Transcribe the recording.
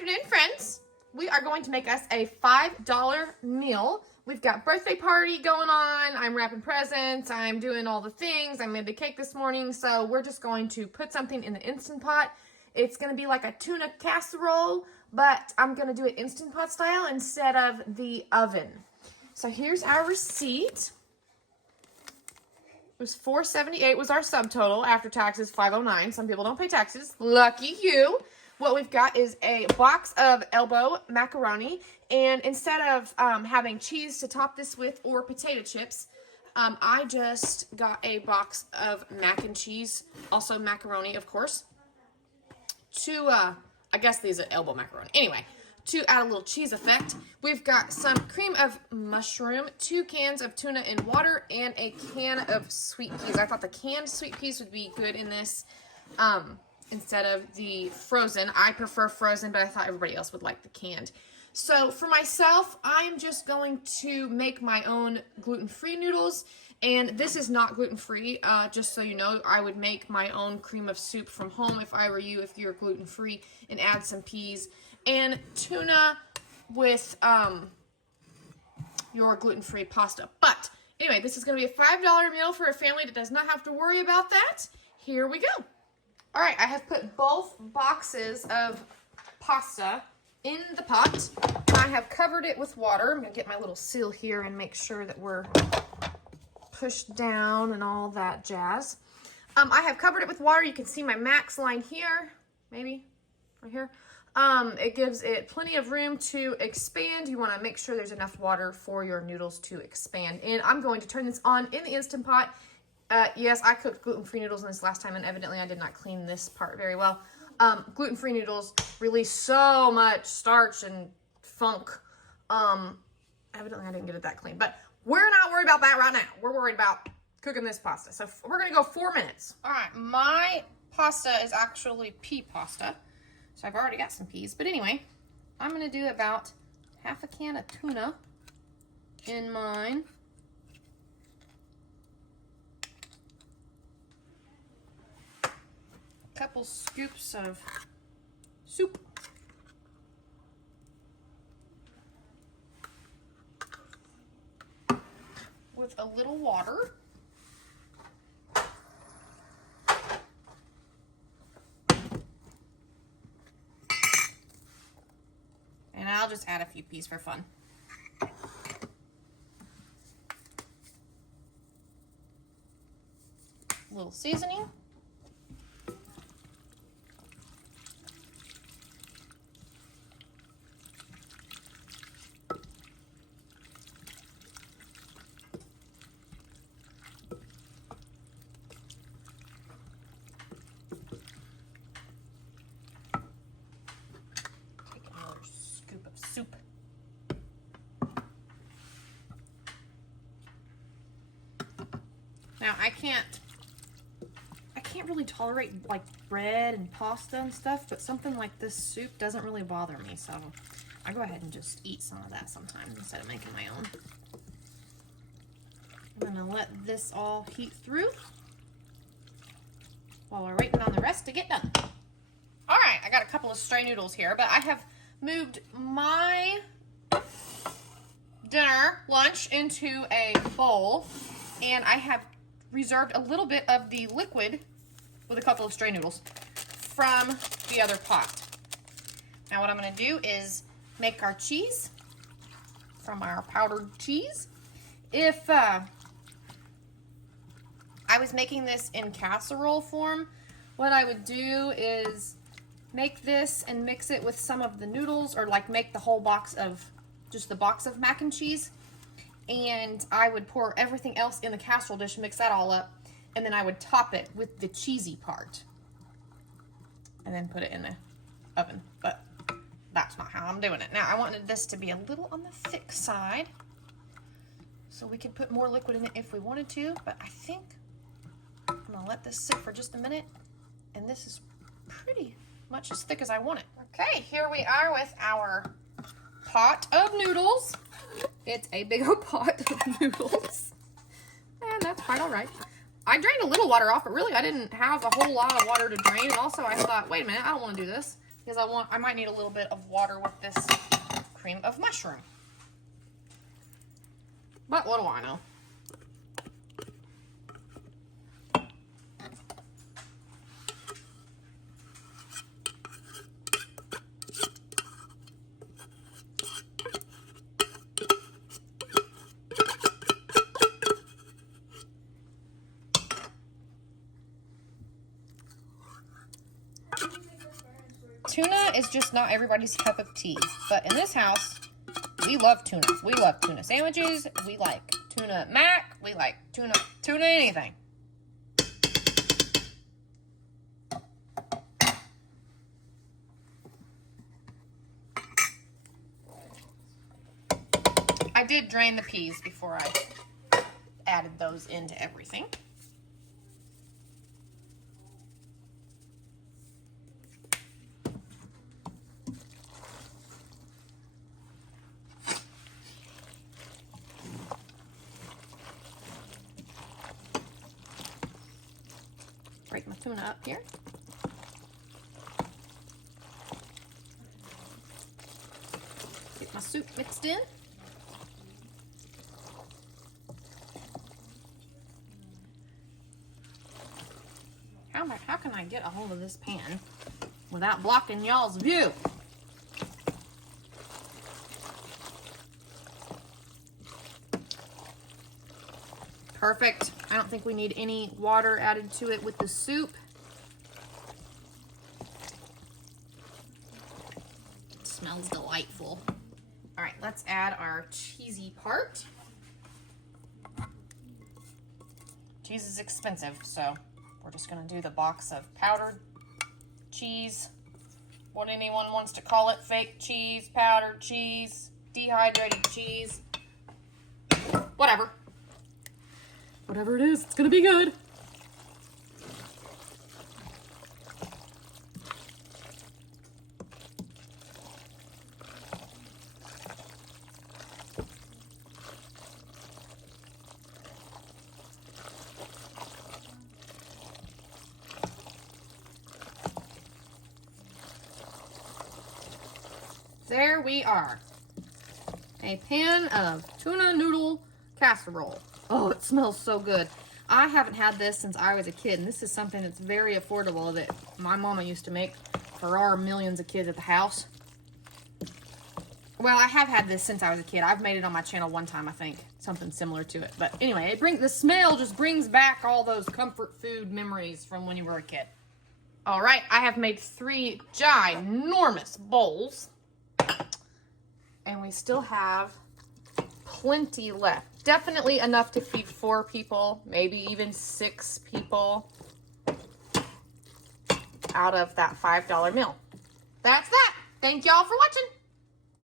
afternoon, friends. We are going to make us a $5 meal. We've got birthday party going on. I'm wrapping presents. I'm doing all the things. I made the cake this morning. So we're just going to put something in the Instant Pot. It's going to be like a tuna casserole, but I'm going to do it Instant Pot style instead of the oven. So here's our receipt. It was $4.78 was our subtotal. After taxes, $5.09. Some people don't pay taxes. Lucky you. What we've got is a box of elbow macaroni, and instead of having cheese to top this with or potato chips, I just got a box of mac and cheese, also macaroni, of course, to, I guess these are elbow macaroni. Anyway, to add a little cheese effect, we've got some cream of mushroom, 2 cans of tuna in water, and a can of sweet peas. I thought the canned sweet peas would be good in this, instead of the frozen. I prefer frozen, but I thought everybody else would like the canned. So for myself, I'm just going to make my own gluten-free noodles, and this is not gluten-free. Just so you know, I would make my own cream of soup from home if I were you, if you're gluten-free, and add some peas and tuna with your gluten-free pasta. But anyway, this is going to be a $5 meal for a family that does not have to worry about that. Here we go. All right, I have put both boxes of pasta in the pot. I have covered it with water. I'm going to get my little seal here and make sure that we're pushed down and all that jazz. I have covered it with water. You can see my max line here, maybe right here. It gives it plenty of room to expand. You want to make sure there's enough water for your noodles to expand. And I'm going to turn this on in the Instant Pot. Yes, I cooked gluten-free noodles in this last time, and evidently I did not clean this part very well. Gluten-free noodles release so much starch and funk. Evidently I didn't get it that clean, but we're not worried about that right now. We're worried about cooking this pasta. So we're going to go 4 minutes. All right, my pasta is actually pea pasta, so I've already got some peas. But anyway, I'm going to do about half a can of tuna in mine. Couple scoops of soup. With a little water. And I'll just add a few peas for fun. A little seasoning. Soup. Now I can't really tolerate like bread and pasta and stuff, but something like this soup doesn't really bother me, so I go ahead and just eat some of that sometimes instead of making my own. I'm gonna let this all heat through while we're waiting on the rest to get done. All right, I got a couple of stray noodles here, but I have moved my lunch into a bowl, and I have reserved a little bit of the liquid with a couple of stray noodles from the other pot. Now what I'm going to do is make our cheese from our powdered cheese. If I was making this in casserole form, what I would do is make this and mix it with some of the noodles, or like make the whole box of, just the box of mac and cheese. And I would pour everything else in the casserole dish, mix that all up, and then I would top it with the cheesy part. And then put it in the oven. But that's not how I'm doing it. Now I wanted this to be a little on the thick side, so we could put more liquid in it if we wanted to, but I think I'm gonna let this sit for just a minute, and this is pretty much as thick as I want it. Okay, here we are with our pot of noodles. It's a big old pot of noodles, and that's quite all right. I drained a little water off, but really I didn't have a whole lot of water to drain. And also I thought, wait a minute, I don't want to do this. because I might need a little bit of water with this cream of mushroom. But what do I know? Tuna is just not everybody's cup of tea, but in this house, we love tuna. We love tuna sandwiches. We like tuna mac. We like tuna anything. I did drain the peas before I added those into everything. Break my tuna up here. Get my soup mixed in. How can I get a hold of this pan without blocking y'all's view? Perfect. I don't think we need any water added to it with the soup. It smells delightful. All right, let's add our cheesy part. Cheese is expensive, so we're just gonna do the box of powdered cheese. What anyone wants to call it, fake cheese, powdered cheese, dehydrated cheese, whatever. Whatever it is, it's gonna be good. There we are. A pan of tuna noodle casserole. Oh, it smells so good. I haven't had this since I was a kid, and this is something that's very affordable that my mama used to make for our millions of kids at the house. Well, I have had this since I was a kid. I've made it on my channel one time, I think. Something similar to it. But anyway, the smell just brings back all those comfort food memories from when you were a kid. All right, I have made 3 ginormous bowls. And we still have plenty left. Definitely enough to feed 4 people, maybe even 6 people out of that $5 meal. That's that. Thank y'all for watching.